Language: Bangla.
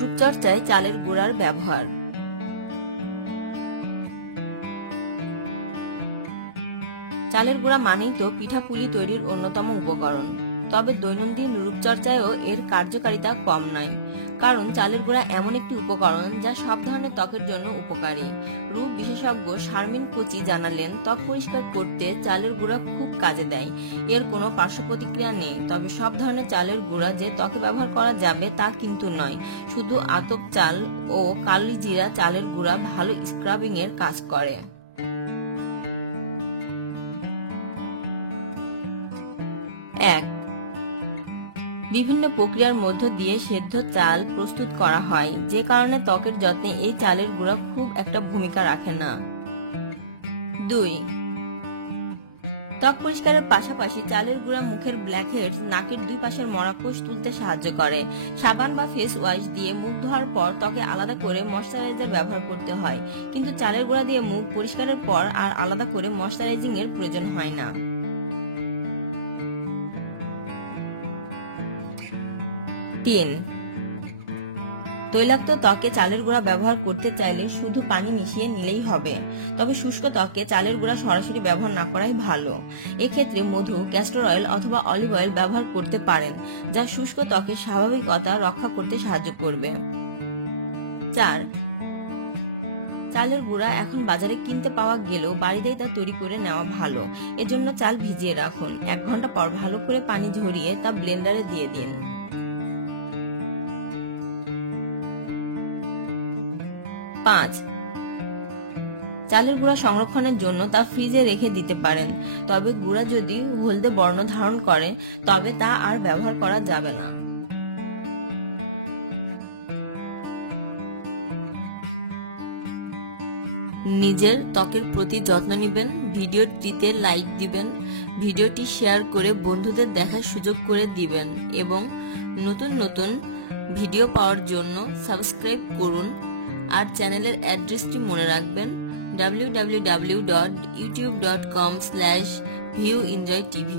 রূপচর্চায় চালের গুঁড়ার ব্যবহার। চালের গুঁড়া মানেই তো পিঠাপুলি তৈরির অন্যতম উপকরণ, তবে দৈনন্দিন রূপচর্চায়ও এর কার্যকারিতা কম নয়। কারণ চালের গুঁড়া এমন একটি উপকরণ যা সব ধরনের ত্বকের জন্য উপকারী। রূপ বিশেষজ্ঞ শারমিন কোচি জানালেন, ত্বক পরিষ্কার করতে চালের গুঁড়া খুব কাজে দেয়। এর কোনো পার্শ্ব প্রতিক্রিয়া নেই। তবে সব ধরনের চালের গুঁড়া যে ত্বকে ব্যবহার করা যাবে তা কিন্তু নয়। শুধু আতপ চাল ও কালিজিরা চালের গুঁড়া ভালো স্ক্রাবিং এর কাজ করে। 1. বিভিন্ন প্রক্রিয়ার মধ্য দিয়ে সেদ্ধ চাল প্রস্তুত করা হয়, যে কারণে ত্বকের যত্নে এই চালের গুঁড়া খুব একটা ভূমিকা রাখে না। 2. ত্বক পরিষ্কারের পাশাপাশি চালের গুঁড়া মুখের ব্ল্যাকহেডস, নাকের দুই পাশের মরাকোষ তুলতে সাহায্য করে। সাবান বা ফেস ওয়াশ দিয়ে মুখ ধোয়ার পর ত্বকে আলাদা করে ময়শ্চারাইজার ব্যবহার করতে হয়, কিন্তু চালের গুঁড়া দিয়ে মুখ পরিষ্কারের পর আর আলাদা করে ময়শ্চারাইজিং এর প্রয়োজন হয় না। 3. তৈলাক্ত ত্বকে চালের গুঁড়া ব্যবহার করতে চাইলে শুধু পানি মিশিয়ে নিলেই হবে। তবে শুষ্ক ত্বকে চালের গুঁড়া সরাসরি ব্যবহার না করাই ভালো। এক্ষেত্রে মধু, ক্যাস্টর অয়েল অথবা অলিভ অয়েল ব্যবহার করতে পারেন, যা শুষ্ক ত্বকের স্বাভাবিকতা রক্ষা করতে সাহায্য করবে। 4. চালের গুঁড়া এখন বাজারে কিনতে পাওয়া গেলেও বাড়িতেই তা তৈরি করে নেওয়া ভালো। এজন্য চাল ভিজিয়ে রাখুন। 1 ঘন্টা পর ভালো করে পানি ঝরিয়ে তা ব্লেন্ডারে দিয়ে দিন। 5. চালের গুঁড়া সংরক্ষণের জন্য তা ফ্রিজে রেখে দিতে পারেন। তবে গুঁড়া যদি হলদে বর্ণ ধারণ করে তবে তা আর ব্যবহার করা যাবে না। নিজের ত্বকের প্রতি যত্ন নেবেন। ভিডিওটিতে লাইক দিবেন, ভিডিওটি শেয়ার করে বন্ধুদের দেখার সুযোগ করে দিবেন এবং নতুন নতুন ভিডিও পাওয়ার জন্য সাবস্ক্রাইব করুন। আর চ্যানেলের অ্যাড্রেসটি মনে রাখবেন, www.youtube.com/viewenjoytv।